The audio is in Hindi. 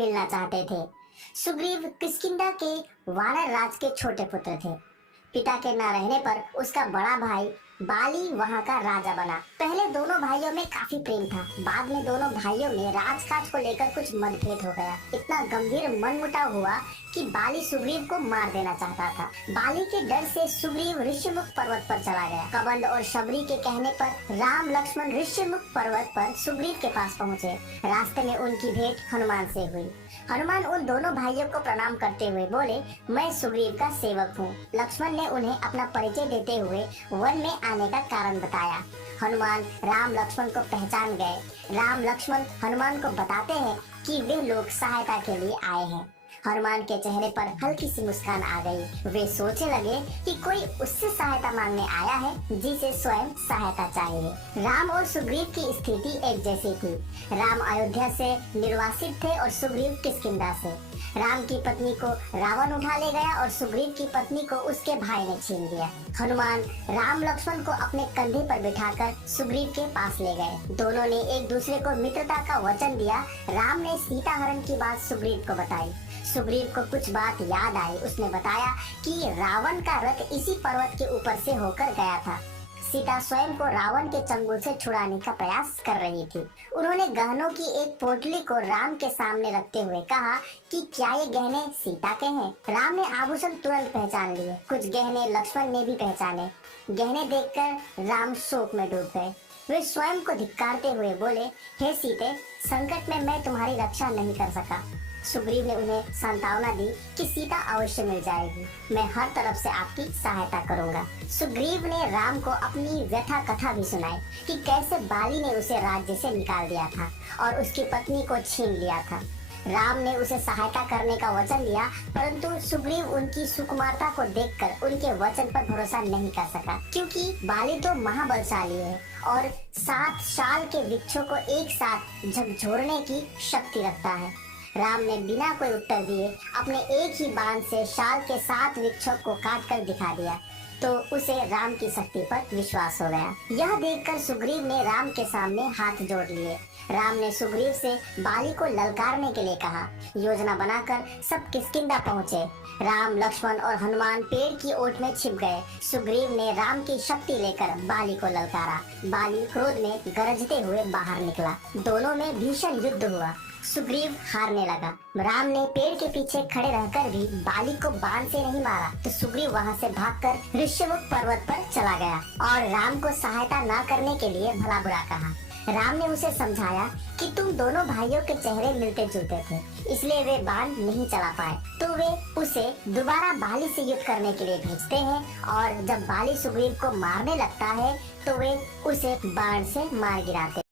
मिलना चाहते थे। सुग्रीव किष्किंधा के वानर राज के छोटे पुत्र थे। पिता के न रहने पर उसका बड़ा भाई बाली वहां का राजा बना। पहले दोनों भाइयों में काफी प्रेम था, बाद में दोनों भाइयों में राजकाज को लेकर कुछ मतभेद हो गया। इतना गंभीर मनमुटाव हुआ कि बाली सुग्रीव को मार देना चाहता था। बाली के डर से सुग्रीव ऋषिमुख पर्वत पर चला गया। कबंध और शबरी के कहने पर राम लक्ष्मण ऋषिमुख पर्वत पर सुग्रीव के पास पहुँचे। रास्ते में उनकी भेंट हनुमान से हुई। हनुमान उन दोनों भाइयों को प्रणाम करते हुए बोले, मैं सुग्रीव का सेवक हूँ। लक्ष्मण ने उन्हें अपना परिचय देते हुए वन में आने का कारण बताया। हनुमान राम लक्ष्मण को पहचान गए। राम लक्ष्मण हनुमान को बताते हैं कि वे लोग सहायता के लिए आए हैं। हनुमान के चेहरे पर हल्की सी मुस्कान आ गई। वे सोचने लगे कि कोई उससे सहायता मांगने आया है जिसे स्वयं सहायता चाहिए। राम और सुग्रीव की स्थिति एक जैसी थी। राम अयोध्या से निर्वासित थे और सुग्रीव किष्किंधा से। राम की पत्नी को रावण उठा ले गया और सुग्रीव की पत्नी को उसके भाई ने छीन लिया। हनुमान राम लक्ष्मण को अपने कंधे पर बिठाकर सुग्रीव के पास ले गए। दोनों ने एक दूसरे को मित्रता का वचन दिया। राम ने सीता हरण की बात सुग्रीव को बताई। सुग्रीव को कुछ बात याद आई। उसने बताया कि रावण का रथ इसी पर्वत के ऊपर से होकर गया था। सीता स्वयं को रावण के चंगुल से छुड़ाने का प्रयास कर रही थी। उन्होंने गहनों की एक पोटली को राम के सामने रखते हुए कहा कि क्या ये गहने सीता के हैं? राम ने आभूषण तुरंत पहचान लिए। कुछ गहने लक्ष्मण ने भी पहचाने। गहने देखकर राम शोक में डूब गए। वे स्वयं को धिक्कारते हुए बोले, हे सीते, संकट में मैं तुम्हारी रक्षा नहीं कर सका। सुग्रीव ने उन्हें सांत्वना दी कि सीता अवश्य मिल जाएगी। मैं हर तरफ से आपकी सहायता करूंगा। सुग्रीव ने राम को अपनी व्यथा कथा भी सुनाई कि कैसे बाली ने उसे राज्य से निकाल दिया था और उसकी पत्नी को छीन लिया था। राम ने उसे सहायता करने का वचन दिया, परंतु सुग्रीव उनकी सुकुमारता को देखकर उनके वचन पर भरोसा नहीं कर सका, क्योंकि बाली तो महाबलशाली है और 7 साल के वृक्षों को एक साथ झकझोरने की शक्ति रखता है। राम ने बिना कोई उत्तर दिए अपने एक ही बाण से शाल के 7 वृक्षों को काट कर दिखा दिया, तो उसे राम की शक्ति पर विश्वास हो गया। यह देखकर सुग्रीव ने राम के सामने हाथ जोड़ लिए। राम ने सुग्रीव से बाली को ललकारने के लिए कहा। योजना बनाकर सब किष्किंधा पहुँचे। राम लक्ष्मण और हनुमान पेड़ की ओट में छिप गए। सुग्रीव ने राम की शक्ति लेकर बाली को ललकारा। बाली क्रोध में गरजते हुए बाहर निकला। दोनों में भीषण युद्ध हुआ। सुग्रीव हारने लगा। राम ने पेड़ के पीछे खड़े रहकर भी बाली को बाण से नहीं मारा, तो सुग्रीव वहां से भागकर ऋषिमुख पर्वत पर चला गया और राम को सहायता न करने के लिए भला बुरा कहा। राम ने उसे समझाया कि तुम दोनों भाइयों के चेहरे मिलते जुलते थे, इसलिए वे बाण नहीं चला पाए, तो वे उसे दोबारा बाली से युद्ध करने के लिए भेजते हैं और जब बाली सुग्रीव को मारने लगता है तो वे उसे बाण से मार गिराते